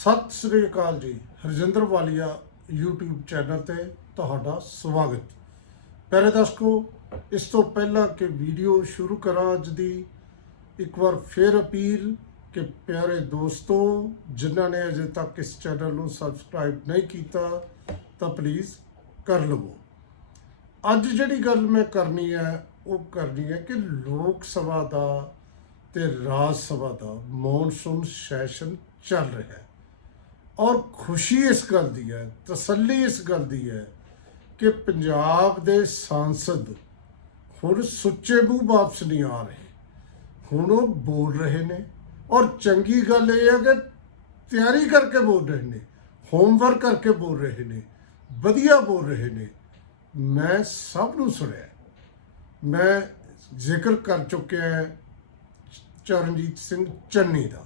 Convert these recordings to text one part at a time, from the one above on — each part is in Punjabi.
ਸਤਿ ਸ੍ਰੀ ਅਕਾਲ ਜੀ। ਹਰਜਿੰਦਰ ਵਾਲੀਆ YouTube ਚੈਨਲ ਤੇ ਤੁਹਾਡਾ ਸਵਾਗਤ। ਪਹਿਲੇ ਦਰਸ਼ਕੋ, ਇਸ ਤੋਂ ਪਹਿਲਾਂ ਕਿ ਵੀਡੀਓ ਸ਼ੁਰੂ ਕਰਾਂ ਅੱਜ ਦੀ, ਇੱਕ ਵਾਰ ਫੇਰ ਅਪੀਲ ਕਿ ਪਿਆਰੇ ਦੋਸਤੋ, ਜਿਨ੍ਹਾਂ ਨੇ ਅਜੇ ਤੱਕ ਇਸ ਚੈਨਲ ਨੂੰ ਸਬਸਕ੍ਰਾਈਬ ਨਹੀਂ ਕੀਤਾ, ਤਾਂ ਪਲੀਜ਼ ਕਰ ਲਵੋ। ਅੱਜ ਜਿਹੜੀ ਗੱਲ ਮੈਂ ਕਰਨੀ ਹੈ, ਉਹ ਕਰਨੀ ਹੈ ਕਿ ਲੋਕ ਸਭਾ ਦਾ ਤੇ ਰਾਜ ਸਭਾ ਦਾ ਮੌਨਸੂਨ ਸੈਸ਼ਨ ਚੱਲ ਰਿਹਾ ਹੈ। ਔਰ ਖੁਸ਼ੀ ਇਸ ਗੱਲ ਦੀ ਹੈ, ਤਸੱਲੀ ਇਸ ਗੱਲ ਦੀ ਹੈ ਕਿ ਪੰਜਾਬ ਦੇ ਸਾਂਸਦ ਹੁਣ ਸੁੱਚੇ ਮੂੰਹ ਵਾਪਸ ਨਹੀਂ ਆ ਰਹੇ। ਹੁਣ ਉਹ ਬੋਲ ਰਹੇ ਨੇ ਔਰ ਚੰਗੀ ਗੱਲ ਇਹ ਹੈ ਕਿ ਤਿਆਰੀ ਕਰਕੇ ਬੋਲ ਰਹੇ ਨੇ ਹੋਮਵਰਕ ਕਰਕੇ ਬੋਲ ਰਹੇ ਨੇ, ਵਧੀਆ ਬੋਲ ਰਹੇ ਨੇ। ਮੈਂ ਸਭ ਨੂੰ ਸੁਣਿਆ, ਮੈਂ ਜ਼ਿਕਰ ਕਰ ਚੁੱਕਿਆ ਚਰਨਜੀਤ ਸਿੰਘ ਚੰਨੀ ਦਾ।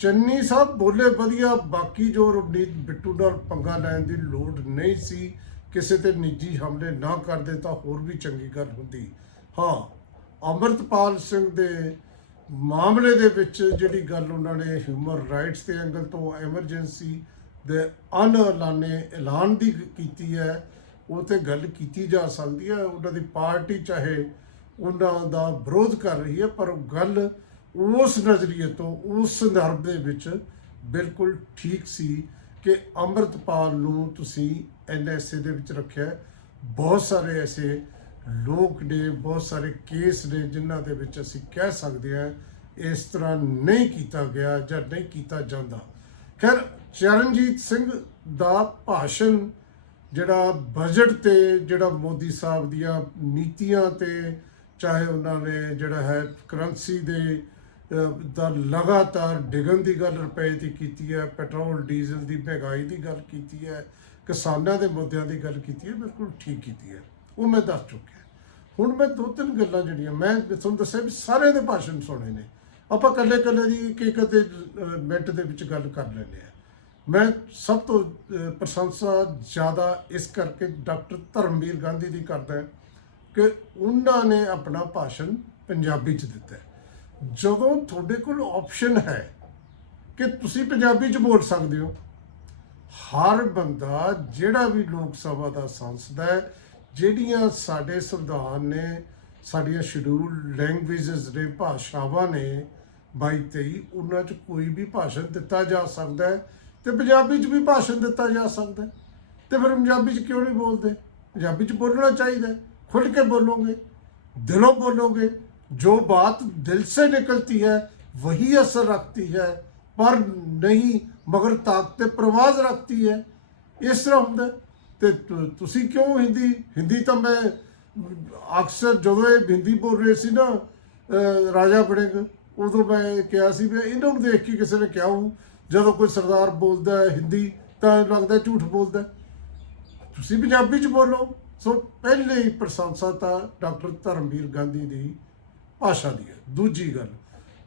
ਚੰਨੀ ਸਾਹਿਬ ਬੋਲੇ ਵਧੀਆ, ਬਾਕੀ ਜੋ ਰਵਨੀਤ ਬਿੱਟੂ ਨਾਲ ਪੰਗਾ ਲੈਣ ਦੀ ਲੋੜ ਨਹੀਂ ਸੀ, ਕਿਸੇ ਤੇ ਨਿੱਜੀ ਹਮਲੇ ਨਾ ਕਰਦੇ ਤਾਂ ਹੋਰ ਵੀ ਚੰਗੀ ਗੱਲ ਹੁੰਦੀ। ਹਾਂ, ਅਮਰਤਪਾਲ ਸਿੰਘ ਦੇ ਮਾਮਲੇ ਦੇ ਵਿੱਚ ਜਿਹੜੀ ਗੱਲ ਉਹਨਾਂ ਨੇ ਹਿਊਮਨ ਰਾਈਟਸ ਦੇ ਐਂਗਲ ਤੋਂ ਐਮਰਜੈਂਸੀ ਦੇ ਅਨਲਾਨੇ ਐਲਾਨ ਦੀ ਕੀਤੀ ਹੈ, ਉਹ ਤੇ ਗੱਲ ਕੀਤੀ ਜਾ ਸਕਦੀ ਹੈ। ਉਹਨਾਂ ਦੀ ਪਾਰਟੀ ਚਾਹੇ ਉਹਨਾਂ ਦਾ ਵਿਰੋਧ ਕਰ ਰਹੀ ਹੈ, ਪਰ ਉਹ ਗੱਲ ਉਸ ਨਜ਼ਰੀਏ ਤੋਂ, ਉਸ ਸੰਦਰਭ ਦੇ ਵਿੱਚ ਬਿਲਕੁਲ ਠੀਕ ਸੀ ਕਿ ਅੰਮ੍ਰਿਤਪਾਲ ਨੂੰ ਤੁਸੀਂ ਐਨਐਸਏ ਦੇ ਵਿੱਚ ਰੱਖਿਆ ਬਹੁਤ ਸਾਰੇ ਐਸੇ ਲੋਕ ਨੇ, ਬਹੁਤ ਸਾਰੇ ਕੇਸ ਨੇ ਜਿਨ੍ਹਾਂ ਦੇ ਵਿੱਚ ਅਸੀਂ ਕਹਿ ਸਕਦੇ ਹਾਂ, ਇਸ ਤਰ੍ਹਾਂ ਨਹੀਂ ਕੀਤਾ ਗਿਆ ਜਾਂ ਨਹੀਂ ਕੀਤਾ ਜਾਂਦਾ। ਖੈਰ, ਚਰਨਜੀਤ ਸਿੰਘ ਦਾ ਭਾਸ਼ਣ ਜਿਹੜਾ ਬਜਟ ਤੇ ਜਿਹੜਾ ਮੋਦੀ ਸਾਹਿਬ ਦੀਆਂ ਨੀਤੀਆਂ ਤੇ, ਚਾਹੇ ਉਹਨਾਂ ਨੇ ਜਿਹੜਾ ਹੈ ਕਰੰਸੀ ਦੇ ਦਾ ਲਗਾਤਾਰ ਡਿਗਣ ਦੀ ਗੱਲ ਰੁਪਏ ਦੀ ਕੀਤੀ ਹੈ, ਪੈਟਰੋਲ, ਡੀਜ਼ਲ ਦੀ ਮਹਿੰਗਾਈ ਦੀ ਗੱਲ ਕੀਤੀ ਹੈ, ਕਿਸਾਨਾਂ ਦੇ ਮੁੱਦਿਆਂ ਦੀ ਗੱਲ ਕੀਤੀ ਹੈ, ਬਿਲਕੁਲ ਠੀਕ ਕੀਤੀ ਹੈ। ਉਹ ਮੈਂ ਦੱਸ ਚੁੱਕਿਆ ਹੁਣ ਮੈਂ ਦੋ ਤਿੰਨ ਗੱਲਾਂ ਜਿਹੜੀਆਂ, ਮੈਂ ਤੁਹਾਨੂੰ ਦੱਸਿਆ ਵੀ ਸਾਰੇ ਦੇ ਭਾਸ਼ਣ ਸੁਣੇ ਨੇ। ਆਪਾਂ ਕੱਲੇ ਕੱਲੇ ਦੀ ਇੱਕ ਇੱਕ ਦੇ ਮਿੰਟ ਦੇ ਵਿੱਚ ਗੱਲ ਕਰ ਲੈਂਦੇ ਆ ਮੈਂ ਸਭ ਤੋਂ ਪ੍ਰਸ਼ੰਸਾ ਜ਼ਿਆਦਾ ਇਸ ਕਰਕੇ ਡਾਕਟਰ ਧਰਮਵੀਰ ਗਾਂਧੀ ਦੀ ਕਰਦਾ ਕਿ ਉਹਨਾਂ ਨੇ ਆਪਣਾ ਭਾਸ਼ਣ ਪੰਜਾਬੀ ਚ ਦਿੱਤਾ ਜਦੋਂ ਤੁਹਾਡੇ ਕੋਲ ਆਪਸ਼ਨ ਹੈ ਕਿ ਤੁਸੀਂ ਪੰਜਾਬੀ ਚ ਬੋਲ ਸਕਦੇ ਹੋ, ਹਰ ਬੰਦਾ ਜਿਹੜਾ ਵੀ ਲੋਕ ਸਭਾ ਦਾ ਸੰਸਦ ਹੈ, ਜਿਹੜੀਆਂ ਸਾਡੇ ਸੰਵਿਧਾਨ ਨੇ, ਸਾਡੀਆਂ ਸ਼ਡਿਊਲ ਲੈਂਗੁਏਜਸ ਦੇ ਭਾਸ਼ਾਵਾਂ ਨੇ 22 ਉਹਨਾਂ 'ਚ ਕੋਈ ਵੀ ਭਾਸ਼ਣ ਦਿੱਤਾ ਜਾ ਸਕਦਾ ਹੈ ਤੇ ਪੰਜਾਬੀ 'ਚ ਵੀ ਭਾਸ਼ਣ ਦਿੱਤਾ ਜਾ ਸਕਦਾ ਤੇ ਫਿਰ ਪੰਜਾਬੀ 'ਚ ਕਿਉਂ ਨਹੀਂ ਬੋਲਦੇ? ਪੰਜਾਬੀ 'ਚ ਬੋਲਣਾ ਚਾਹੀਦਾ ਖੁੱਲ ਕੇ ਬੋਲੋਗੇ, ਦਿਲੋਂ ਬੋਲੋਗੇ जो बात दिल से निकलती है वही असर रखती है पर नहीं मगर ताकत प्रवाज रखती है ਇਸ ਤਰ੍ਹਾਂ ਹੁੰਦਾ ਹੈ। ਤੇ ਤੁ- ਤੁਸੀਂ ਕਿਉਂ ਹਿੰਦੀ ਹਿੰਦੀ ਤਾਂ ਮੈਂ ਅਕਸਰ ਜਦੋਂ ਇਹ ਹਿੰਦੀ ਬੋਲ ਰਹੇ ਸੀ ਨਾ ਅਹ, ਰਾਜਾ ਵੜਿੰਗ ਉਦੋਂ ਮੈਂ ਕਿਹਾ ਸੀ ਵੀ ਇਹਨਾਂ ਨੂੰ ਦੇਖ ਕੇ ਕਿਸੇ ਨੇ ਕਿਹਾ ਹੋਊ ਜਦੋਂ ਕੋਈ ਸਰਦਾਰ ਬੋਲਦਾ ਹੈ ਹਿੰਦੀ ਤਾਂ ਲੱਗਦਾ ਝੂਠ ਬੋਲਦਾ ਹੈ। ਤੁਸੀਂ ਪੰਜਾਬੀ ਚ ਬੋਲੋ ਸੋ ਪਹਿਲੇ ਹੀ ਪ੍ਰਸ਼ੰਸਾ ਤਾਂ ਡਾਕਟਰ ਧਰਮਵੀਰ ਗਾਂਧੀ ਦੀ ਭਾਸ਼ਾ ਦੀ ਹੈ, ਦੂਜੀ ਗੱਲ,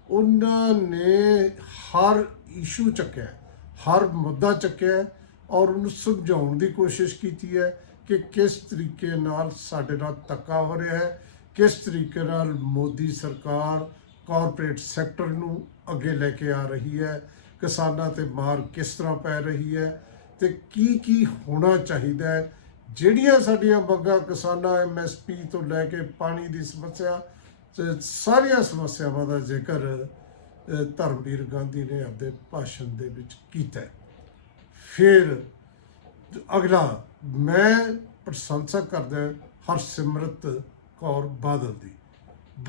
ਉਹਨਾਂ ਨੇ ਹਰ ਇਸ਼ੂ ਚੱਕਿਆ ਹਰ ਮੁੱਦਾ ਚੱਕਿਆ ਔਰ ਉਹਨੂੰ ਸਮਝਾਉਣ ਦੀ ਕੋਸ਼ਿਸ਼ ਕੀਤੀ ਹੈ ਕਿ ਕਿਸ ਤਰੀਕੇ ਨਾਲ ਸਾਡੇ ਨਾਲ ਧੱਕਾ ਹੋ ਰਿਹਾ ਹੈ, ਕਿਸ ਤਰੀਕੇ ਨਾਲ ਮੋਦੀ ਸਰਕਾਰ ਕਾਰਪੋਰੇਟ ਸੈਕਟਰ ਨੂੰ ਅੱਗੇ ਲੈ ਕੇ ਆ ਰਹੀ ਹੈ, ਕਿਸਾਨਾਂ ਤੇ ਮਾਰ ਕਿਸ ਤਰ੍ਹਾਂ ਪੈ ਰਹੀ ਹੈ ਤੇ ਕੀ ਕੀ ਹੋਣਾ ਚਾਹੀਦਾ ਹੈ, ਜਿਹੜੀਆਂ ਸਾਡੀਆਂ ਮੰਗਾਂ ਕਿਸਾਨਾਂ ਐਮਐਸਪੀ ਤੋਂ ਲੈ ਕੇ ਪਾਣੀ ਦੀ ਸਮੱਸਿਆ ਤੇ ਸਾਰੀਆਂ ਸਮੱਸਿਆਵਾਂ ਦਾ ਜ਼ਿਕਰ ਧਰਮਵੀਰ ਗਾਂਧੀ ਨੇ ਆਪਣੇ ਭਾਸ਼ਣ ਦੇ ਵਿੱਚ ਕੀਤਾ ਫਿਰ ਅਗਲਾ, ਮੈਂ ਪ੍ਰਸ਼ੰਸਾ ਕਰਦਾ ਹਰਸਿਮਰਤ ਕੌਰ ਬਾਦਲ ਦੀ।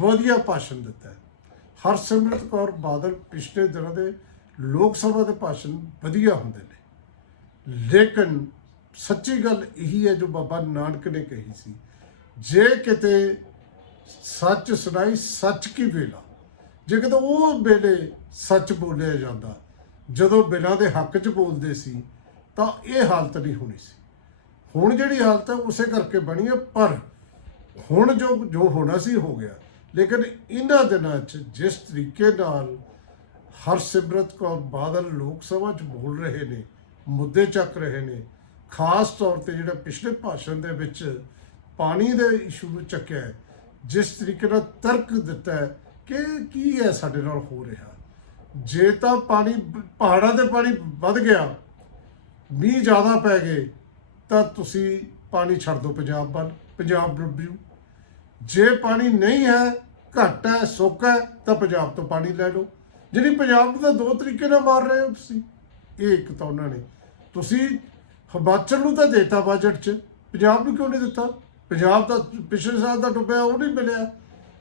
ਵਧੀਆ ਭਾਸ਼ਣ ਦਿੱਤਾ ਹਰਸਿਮਰਤ ਕੌਰ ਬਾਦਲ ਪਿਛਲੇ ਦਿਨਾਂ ਦੇ ਲੋਕ ਸਭਾ ਦੇ ਭਾਸ਼ਣ ਵਧੀਆ ਹੁੰਦੇ ਨੇ। ਲੇਕਿਨ ਸੱਚੀ ਗੱਲ ਇਹੀ ਹੈ ਜੋ ਬਾਬਾ ਨਾਨਕ ਨੇ ਕਹੀ ਸੀ, ਜੇ ਕਿਤੇ ਸੱਚ ਸੁਣਾਈ, ਸੱਚ ਕੀ ਵੇਲਾ? ਜੇ ਕਿਤੇ ਉਹ ਵੇਲੇ ਸੱਚ ਬੋਲਿਆ ਜਾਂਦਾ, ਜਦੋਂ ਬਿਨਾਂ ਦੇ ਹੱਕ 'ਚ ਬੋਲਦੇ ਸੀ, ਤਾਂ ਇਹ ਹਾਲਤ ਨਹੀਂ ਹੋਣੀ ਸੀ। ਹੁਣ ਜਿਹੜੀ ਹਾਲਤ ਹੈ, ਉਸੇ ਕਰਕੇ ਬਣੀ ਹੈ, ਪਰ ਹੁਣ ਜੋ ਜੋ ਹੋਣਾ ਸੀ, ਹੋ ਗਿਆ। ਲੇਕਿਨ ਇਹਨਾਂ ਦਿਨਾਂ 'ਚ ਜਿਸ ਤਰੀਕੇ ਨਾਲ ਹਰਸਿਮਰਤ ਕੌਰ ਬਾਦਲ ਲੋਕ ਸਭਾ 'ਚ ਬੋਲ ਰਹੇ ਨੇ, ਮੁੱਦੇ ਚੱਕ ਰਹੇ ਨੇ, ਖਾਸ ਤੌਰ ਤੇ ਜਿਹੜਾ ਪਿਛਲੇ ਭਾਸ਼ਣ ਦੇ ਵਿੱਚ ਪਾਣੀ ਦੇ ਇਸ਼ੂ ਨੂੰ ਚੱਕਿਆ ਹੈ ਜਿਸ ਤਰੀਕੇ ਨਾਲ ਤਰਕ ਦਿੱਤਾ ਹੈ, ਕਿ ਕੀ ਹੈ ਸਾਡੇ ਨਾਲ ਹੋ ਰਿਹਾ? ਜੇ ਤਾਂ ਪਾਣੀ, ਪਹਾੜਾਂ ਤੇ ਪਾਣੀ ਵੱਧ ਗਿਆ, ਮੀਂਹ ਜ਼ਿਆਦਾ ਪੈ ਗਏ, ਤਾਂ ਤੁਸੀਂ ਪਾਣੀ ਛੱਡ ਦਿਓ ਪੰਜਾਬ ਵੱਲ, ਪੰਜਾਬ ਡੁੱਬ ਜੇ ਪਾਣੀ ਨਹੀਂ ਹੈ, ਘੱਟ ਹੈ, ਸੁੱਕ ਹੈ, ਤਾਂ ਪੰਜਾਬ ਤੋਂ ਪਾਣੀ ਲੈ ਲਓ। ਜਿਹੜੀ ਪੰਜਾਬ ਨੂੰ ਤਾਂ ਦੋ ਤਰੀਕੇ ਨਾਲ ਮਾਰ ਰਹੇ ਹੋ ਤੁਸੀਂ, ਇਹ ਇੱਕ ਤਾਂ ਉਹਨਾਂ ਨੇ। ਤੁਸੀਂ ਹਿਮਾਚਲ ਨੂੰ ਤਾਂ ਦੇਤਾ ਬਜਟ 'ਚ, ਪੰਜਾਬ ਨੂੰ ਕਿਉਂ ਨਹੀਂ ਦਿੱਤਾ? ਪੰਜਾਬ ਦਾ ਪਿਛਲੇ ਸਾਲ ਦਾ ਡੁੱਬਿਆ, ਉਹ ਨਹੀਂ ਮਿਲਿਆ।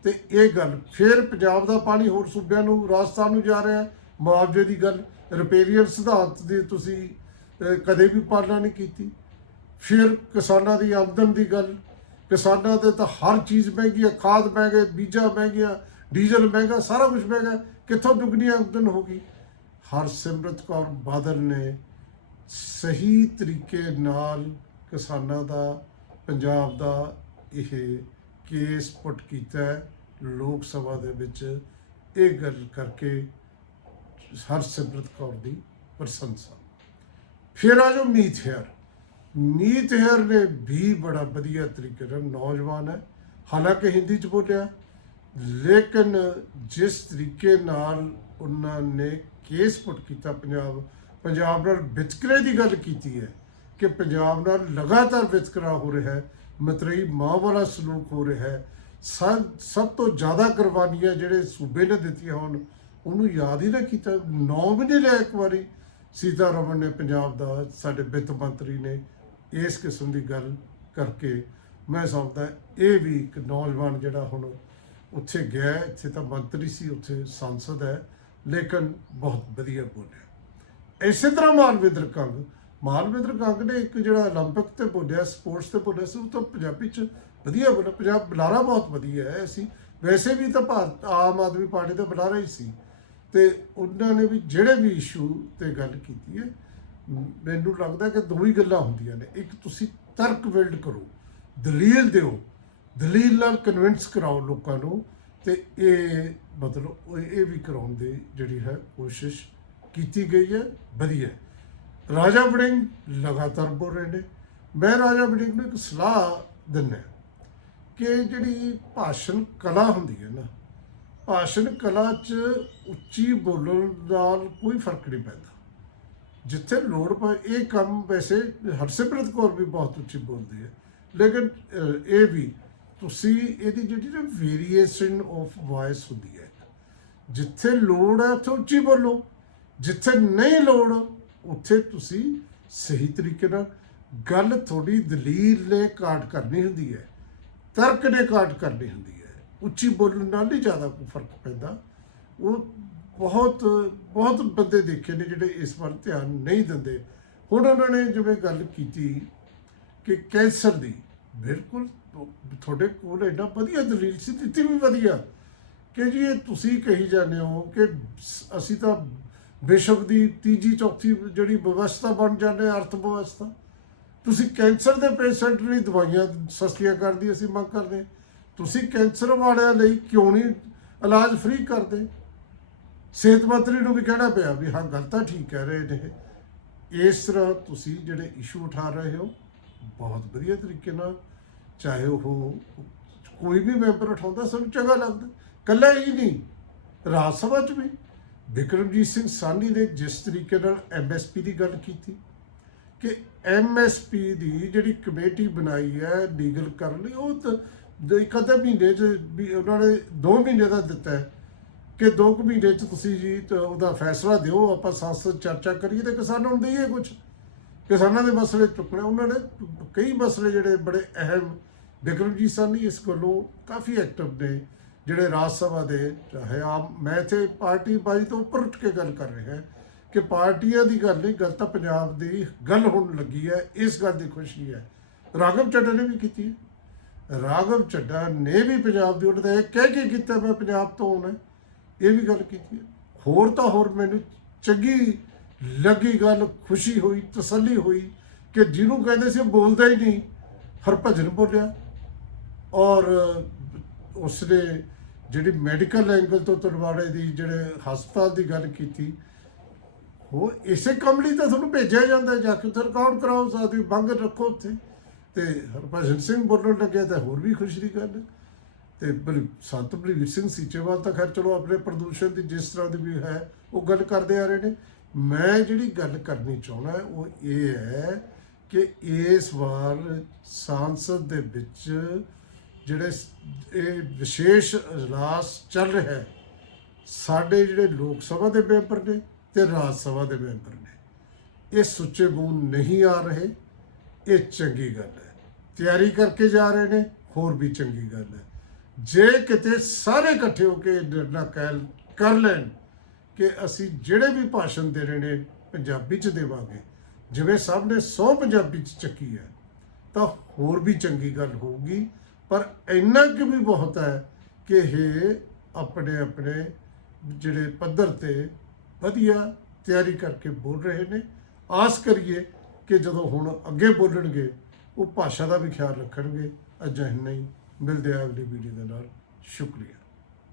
ਤੇ ਇਹ ਗੱਲ, ਫਿਰ ਪੰਜਾਬ ਦਾ ਪਾਣੀ ਹੋਰ ਸੂਬਿਆਂ ਨੂੰ, ਰਾਜਸਥਾਨ ਨੂੰ ਜਾ ਰਿਹਾ ਮੁਆਵਜ਼ੇ ਦੀ ਗੱਲ ਰਿਪੇਰੀਅਰ ਸਿਧਾਂਤ ਦੀ ਤੁਸੀਂ ਕਦੇ ਵੀ ਪਾਲਣਾ ਨਹੀਂ ਕੀਤੀ। ਫਿਰ ਕਿਸਾਨਾਂ ਦੀ ਆਮਦਨ ਦੀ ਗੱਲ, ਕਿਸਾਨਾਂ 'ਤੇ ਤਾਂ ਹਰ ਚੀਜ਼ ਮਹਿੰਗੀ ਹੈ, ਖਾਦ ਮਹਿੰਗੇ, ਬੀਜਾਂ ਮਹਿੰਗੀਆਂ, ਡੀਜ਼ਲ ਮਹਿੰਗਾ, ਸਾਰਾ ਕੁਝ ਮਹਿੰਗਾ ਕਿੱਥੋਂ ਦੁੱਗਣੀ ਆਮਦਨ ਹੋਗੀ ਹਰਸਿਮਰਤ ਕੌਰ ਬਾਦਲ ਨੇ ਸਹੀ ਤਰੀਕੇ ਨਾਲ ਕਿਸਾਨਾਂ ਦਾ ਪੰਜਾਬ ਦਾ ਇਹ ਕੇਸ ਪੁੱਟ ਕੀਤਾ ਲੋਕ ਸਭਾ ਦੇ ਵਿੱਚ ਇਹ ਗੱਲ ਕਰਕੇ ਹਰਸਿਮਰਤ ਕੌਰ ਦੀ ਪ੍ਰਸ਼ੰਸਾ। ਫਿਰ ਆ ਜੋ ਮੀਤ ਹੇਅਰ। ਮੀਤ ਹੇਅਰ ਨੇ ਵੀ ਬੜਾ ਵਧੀਆ ਤਰੀਕੇ ਨਾਲ ਨੌਜਵਾਨ ਹੈ। ਹਾਲਾਂਕਿ ਹਿੰਦੀ ਚ ਬੋਲਿਆ, ਲੇਕਿਨ ਜਿਸ ਤਰੀਕੇ ਨਾਲ ਉਹਨਾਂ ਨੇ ਕੇਸ ਪੁੱਟ ਕੀਤਾ ਪੰਜਾਬ ਪੰਜਾਬ ਨਾਲ ਵਿਤਕਰੇ ਦੀ ਗੱਲ ਕੀਤੀ ਹੈ ਕਿ ਪੰਜਾਬ ਨਾਲ ਲਗਾਤਾਰ ਵਿਤਕਰਾ ਹੋ ਰਿਹਾ ਹੈ, ਮਤਰਈ ਮਾਂ ਵਾਲਾ ਸਲੂਕ ਹੋ ਰਿਹਾ ਹੈ। ਸਭ ਤੋਂ ਜ਼ਿਆਦਾ ਕੁਰਬਾਨੀਆਂ ਜਿਹੜੇ ਸੂਬੇ ਨੇ ਦਿੱਤੀਆਂ ਹੋਣ, ਉਹਨੂੰ ਯਾਦ ਹੀ ਨਾ ਕੀਤਾ। ਨੌ ਵੀ ਨਹੀਂ ਲਿਆ ਇੱਕ ਵਾਰੀ। ਸੀਤਾ ਰਮਨ ਨੇ ਪੰਜਾਬ ਦਾ ਸਾਡੇ ਵਿੱਤ ਮੰਤਰੀ ਨੇ ਇਸ ਕਿਸਮ ਦੀ ਗੱਲ ਕਰਕੇ ਮੈਂ ਸਮਝਦਾ ਇਹ ਵੀ ਇੱਕ ਨੌਜਵਾਨ ਜਿਹੜਾ ਹੁਣ ਉੱਥੇ ਗਿਆ, ਇੱਥੇ ਤਾਂ ਮੰਤਰੀ ਸੀ, ਉੱਥੇ ਸੰਸਦ ਹੈ, ਲੇਕਿਨ ਬਹੁਤ ਵਧੀਆ ਬੋਲਿਆ। ਇਸੇ ਤਰ੍ਹਾਂ ਮਾਨਵਿੰਦਰ ਕੰਗ ਮਾਲਵਿੰਦਰ ਕੰਗ ਨੇ ਇੱਕ ਜਿਹੜਾ 올림픽 ਤੇ ਬੋਲਿਆ ਸਪੋਰਟਸ ਤੇ ਬੋਲਿਆ ਸੀ ਉਹ ਤਾਂ ਪੰਜਾਬੀ ਚ ਵਧੀਆ ਬੋਲਿਆ ਪੰਜਾਬ ਬੁਲਾਰਾ ਬਹੁਤ ਵਧੀਆ ਹੈ ਅਸੀਂ ਵੈਸੇ ਵੀ ਤਾਂ ਭਾਰਤ ਆਮ ਆਦਮੀ ਪਾਰਟੀ ਦਾ ਬੁਲਾਰਾ ਹੀ ਸੀ ਤੇ ਉਹਨਾਂ ਨੇ ਵੀ ਜਿਹੜੇ ਵੀ ਇਸ਼ੂ ਤੇ ਗੱਲ ਕੀਤੀ ਹੈ ਮ- ਮੈਨੂੰ ਲੱਗਦਾ ਕਿ ਦੋ ਹੀ ਗੱਲਾਂ ਹੁੰਦੀਆਂ ਨੇ ਇੱਕ ਤੁਸੀਂ ਤਰਕ ਬਿਲਡ ਕਰੋ ਦਲੀਲ ਦਿਓ ਦਲੀਲ ਨਾਲ ਕਨਵਿੰਸ ਕਰਾਓ ਲੋਕਾਂ ਨੂੰ ਤੇ ਇਹ ਮਤਲਬ ਉਹ ਇਹ ਵੀ ਕਰਾਉਣ ਦੀ ਜਿਹੜੀ ਹੈ ਕੋਸ਼ਿਸ਼ ਕੀਤੀ ਗਈ ਹੈ ਵਧੀਆ ਹੈ। ਰਾਜਾ ਵੜਿੰਗ ਲਗਾਤਾਰ ਬੋਲ ਰਹੇ ਨੇ। ਮੈਂ ਰਾਜਾ ਵੜਿੰਗ ਨੂੰ ਇੱਕ ਸਲਾਹ ਦਿੰਦਾ ਕਿ ਜਿਹੜੀ ਭਾਸ਼ਣ ਕਲਾ ਹੁੰਦੀ ਹੈ ਨਾ, ਭਾਸ਼ਣ ਕਲਾ 'ਚ ਉੱਚੀ ਬੋਲਣ ਨਾਲ ਕੋਈ ਫ਼ਰਕ ਨਹੀਂ ਪੈਂਦਾ। ਜਿੱਥੇ ਲੋੜ ਪਏ ਇਹ ਕੰਮ ਵੈਸੇ ਹਰਸਿਮਰਤ ਕੌਰ ਵੀ ਬਹੁਤ ਉੱਚੀ ਬੋਲਦੀ ਹੈ। ਲੇਕਿਨ ਇਹ ਵੀ ਤੁਸੀਂ ਇਹਦੀ ਜਿਹੜੀ ਨਾ ਵੇਰੀਏਸ਼ਨ ਆਫ ਵੌਇਸ ਹੁੰਦੀ ਹੈ, ਜਿੱਥੇ ਲੋੜ ਹੈ ਉੱਥੇ ਉੱਚੀ ਬੋਲੋ, ਜਿੱਥੇ ਨਹੀਂ ਲੋੜ ਉੱਥੇ ਤੁਸੀਂ ਸਹੀ ਤਰੀਕੇ ਨਾਲ ਗੱਲ ਥੋੜੀ ਦਲੀਲ ਨੇ ਕਾਟ ਕਰਨੀ ਹੁੰਦੀ ਹੈ, ਤਰਕ ਨੇ ਕਾਟ ਕਰਨੀ ਹੁੰਦੀ ਹੈ। ਉੱਚੀ ਬੋਲਣ ਨਾਲ ਨਹੀਂ ਜ਼ਿਆਦਾ ਕੋਈ ਫ਼ਰਕ ਪੈਂਦਾ। ਉਹ ਬਹੁਤ ਬਹੁਤ ਬੰਦੇ ਦੇਖੇ ਨੇ ਜਿਹੜੇ ਇਸ ਵੱਲ ਧਿਆਨ ਨਹੀਂ ਦਿੰਦੇ। ਹੁਣ ਉਹਨਾਂ ਨੇ ਜਿਵੇਂ ਗੱਲ ਕੀਤੀ ਕਿ ਕੈਂਸਰ ਦੀ, ਬਿਲਕੁਲ ਤੁਹਾਡੇ ਕੋਲ ਐਡਾ ਵਧੀਆ ਦਲੀਲ ਸੀ, ਦਿੱਤੀ ਵੀ ਵਧੀਆ। ਕਿ ਜੀ ਇਹ ਤੁਸੀਂ ਕਹੀ ਜਾਂਦੇ ਹੋ ਕਿ ਸ- ਅਸੀਂ ਤਾਂ ਵਿਸ਼ਵ ਦੀ ਤੀਜੀ ਚੌਥੀ ਜਿਹੜੀ ਵਿਵਸਥਾ ਬਣ ਜਾਂਦੇ ਅਰਥ ਵਿਵਸਥਾ। ਤੁਸੀਂ ਕੈਂਸਰ ਦੇ ਪੇਸ਼ੈਂਟ ਲਈ ਦਵਾਈਆਂ ਸਸਤੀਆਂ ਕਰਦੀ ਅਸੀਂ ਮੰਗ ਕਰਦੇ ਤੁਸੀਂ ਕੈਂਸਰ ਵਾਲਿਆਂ ਲਈ ਕਿਉਂ ਨਹੀਂ ਇਲਾਜ ਫ੍ਰੀ ਕਰਦੇ? ਸਿਹਤ ਮੰਤਰੀ ਨੂੰ ਵੀ ਕਹਿਣਾ ਪਿਆ ਵੀ ਹਾਂ, ਗੱਲ ਤਾਂ ਠੀਕ ਕਹਿ ਰਹੇ ਨੇ। ਇਸ ਤਰ੍ਹਾਂ ਤੁਸੀਂ ਜਿਹੜੇ ਇਸ਼ੂ ਉਠਾ ਰਹੇ ਹੋ, ਬਹੁਤ ਵਧੀਆ ਤਰੀਕੇ ਨਾਲ, ਚਾਹੇ ਉਹ ਕੋਈ ਵੀ ਮੈਂਬਰ ਉਠਾਉਂਦਾ ਸਾਨੂੰ ਚੰਗਾ ਲੱਗਦਾ। ਕੱਲਾ ਹੀ ਨਹੀਂ, ਰਾਜ ਸਭਾ 'ਚ ਵੀ। ਵਿਕਰਮਜੀਤ ਸਿੰਘ ਸਾਨੀ ਨੇ ਜਿਸ ਤਰੀਕੇ ਨਾਲ ਐਮਐਸਪੀ ਦੀ ਗੱਲ ਕੀਤੀ ਕਿ ਐਮਐਸਪੀ ਦੀ ਜਿਹੜੀ ਕਮੇਟੀ ਬਣਾਈ ਹੈ ਲੀਗਲ ਕਰਨ ਲਈ, ਉਹ ਤਾਂ ਇੱਕ ਅੱਧੇ ਮਹੀਨੇ ਚ ਵੀ ਉਹਨਾਂ ਨੇ 2 ਮਹੀਨੇ ਦਾ ਦਿੱਤਾ ਹੈ ਕਿ 2 ਮਹੀਨੇ ਚ ਤੁਸੀਂ ਜੀ ਉਹਦਾ ਫੈਸਲਾ ਦਿਓ, ਆਪਾਂ ਸੰਸਦ ਚਰਚਾ ਕਰੀਏ ਤੇ ਕਿਸਾਨਾਂ ਨੂੰ ਦਈਏ ਕੁਝ ਕਿਸਾਨਾਂ ਦੇ ਮਸਲੇ ਚੁੱਕਣੇ, ਉਹਨਾਂ ਨੇ ਕਈ ਮਸਲੇ ਜਿਹੜੇ ਬੜੇ ਅਹਿਮ ਵਿਕਰਮਜੀਤ ਸਾਨੀ ਇਸ ਕੋਲੋਂ ਕਾਫੀ ਐਕਟਿਵ ਨੇ। ਜਿਹੜੇ ਰਾਜ ਸਭਾ ਦੇ ਚਾਹੇ ਆਮ ਮੈਂ ਇੱਥੇ ਪਾਰਟੀ ਬਾਜੀ ਤੋਂ ਉੱਪਰ ਉੱਠ ਕੇ ਗੱਲ ਕਰ ਰਿਹਾ ਕਿ ਪਾਰਟੀਆਂ ਦੀ ਗੱਲ ਨਹੀਂ, ਗੱਲ ਤਾਂ ਪੰਜਾਬ ਦੀ ਗੱਲ ਹੋਣ ਲੱਗੀ ਹੈ, ਇਸ ਗੱਲ ਦੀ ਖੁਸ਼ੀ ਹੈ। ਰਾਘਵ ਚੱਡਾ ਨੇ ਵੀ ਕੀਤੀ ਹੈ। ਰਾਘਵ ਚੱਡਾ ਨੇ ਵੀ ਪੰਜਾਬ ਦੀ ਉਹਦਾ ਇਹ ਕਹਿ ਕੇ ਕੀਤਾ, ਮੈਂ ਪੰਜਾਬ ਤੋਂ ਆਉਣਾ ਇਹ ਵੀ ਗੱਲ ਕੀਤੀ ਹੋਰ ਤਾਂ ਹੋਰ ਮੈਨੂੰ ਚੰਗੀ ਲੱਗੀ ਗੱਲ, ਖੁਸ਼ੀ ਹੋਈ, ਤਸੱਲੀ ਹੋਈ ਕਿ ਜਿਹਨੂੰ ਕਹਿੰਦੇ ਸੀ ਉਹ ਬੋਲਦਾ ਹੀ ਨਹੀਂ, ਹਰਭਜਨ ਬੋਲਿਆ ਔਰ ਉਸਨੇ ਜਿਹੜੀ ਮੈਡੀਕਲ ਐਂਗਲ ਤੋਂ ਤਲਵਾੜੇ ਦੀ ਜਿਹੜੇ ਹਸਪਤਾਲ ਦੀ ਗੱਲ ਕੀਤੀ, ਉਹ ਇਸੇ ਕੰਮ ਲਈ ਤਾਂ ਤੁਹਾਨੂੰ ਭੇਜਿਆ ਜਾਂਦਾ ਜਾ ਕੇ ਉੱਥੇ ਰਿਕਾਰਡ ਕਰਾਓ ਸਾਡੀ ਬੰਗ ਰੱਖੋ ਉੱਥੇ। ਤੇ ਹਰਭਜਨ ਸਿੰਘ ਬੋਲਣ ਲੱਗਿਆ ਤਾਂ ਹੋਰ ਵੀ ਖੁਸ਼ ਦੀ ਗੱਲ ਹੈ। ਤੇ ਬਲ- ਸੰਤ ਬਲਵੀਰ ਸਿੰਘ ਸੀਚੇਵਾਲ ਤਾਂ ਖੈਰ ਚਲੋ ਆਪਣੇ ਪ੍ਰਦੂਸ਼ਣ ਦੀ ਜਿਸ ਤਰ੍ਹਾਂ ਦੀ ਵੀ ਹੈ, ਉਹ ਗੱਲ ਕਰਦੇ ਆ ਰਹੇ ਨੇ। ਮੈਂ ਜਿਹੜੀ ਗੱਲ ਕਰਨੀ ਚਾਹੁੰਦਾ ਉਹ ਇਹ ਹੈ ਕਿ ਇਸ ਵਾਰ ਸੰਸਦ ਦੇ ਵਿੱਚ ਜਿਹੜੇ ਇਹ ਵਿਸ਼ੇਸ਼ ਇਜਲਾਸ ਚੱਲ ਰਿਹਾ ਹੈ, ਸਾਡੇ ਜਿਹੜੇ ਲੋਕ ਸਭਾ ਦੇ ਮੈਂਬਰ ਨੇ ਤੇ ਰਾਜ ਸਭਾ ਦੇ ਮੈਂਬਰ ਨੇ, ਇਹ ਸੁੱਚੇ ਮੂੰਹ ਨਹੀਂ ਆ ਰਹੇ, ਇਹ ਚੰਗੀ ਗੱਲ ਹੈ। ਤਿਆਰੀ ਕਰਕੇ ਜਾ ਰਹੇ ਨੇ, ਹੋਰ ਵੀ ਚੰਗੀ ਗੱਲ ਹੈ। ਜੇ ਕਿਤੇ ਸਾਰੇ ਇਕੱਠੇ ਹੋ ਕੇ ਇਹ ਨਿਰਣਾ ਕਹਿ ਕਰ ਲੈਣ ਕਿ ਅਸੀਂ ਜਿਹੜੇ ਵੀ ਭਾਸ਼ਣ ਦੇ ਰਹੇ ਨੇ, ਪੰਜਾਬੀ ਚ ਦੇਵਾਂਗੇ। ਜਿਵੇਂ ਸਭ ਨੇ 100 ਪੰਜਾਬੀ ਚ ਚੱਕੀ ਹੈ, ਤਾਂ ਹੋਰ ਵੀ ਚੰਗੀ ਗੱਲ ਹੋਊਗੀ। ਪਰ ਇੰਨਾ ਕਿ ਵੀ ਬਹੁਤ ਹੈ ਕਿ ਇਹ ਆਪਣੇ ਆਪਣੇ ਜਿਹੜੇ ਪੱਧਰ ਤੇ ਵਧੀਆ ਤਿਆਰੀ ਕਰਕੇ ਬੋਲ ਰਹੇ ਨੇ। ਆਸ ਕਰੀਏ ਕਿ ਜਦੋਂ ਹੁਣ ਅੱਗੇ ਬੋਲਣਗੇ, ਉਹ ਭਾਸ਼ਾ ਦਾ ਵੀ ਖਿਆਲ ਰੱਖਣਗੇ। ਅਜਿਹਾ ਨਹੀਂ। ਮਿਲਦੇ ਆ ਅਗਲੀ ਵੀਡੀਓ ਦੇ ਨਾਲ। ਸ਼ੁਕਰੀਆ।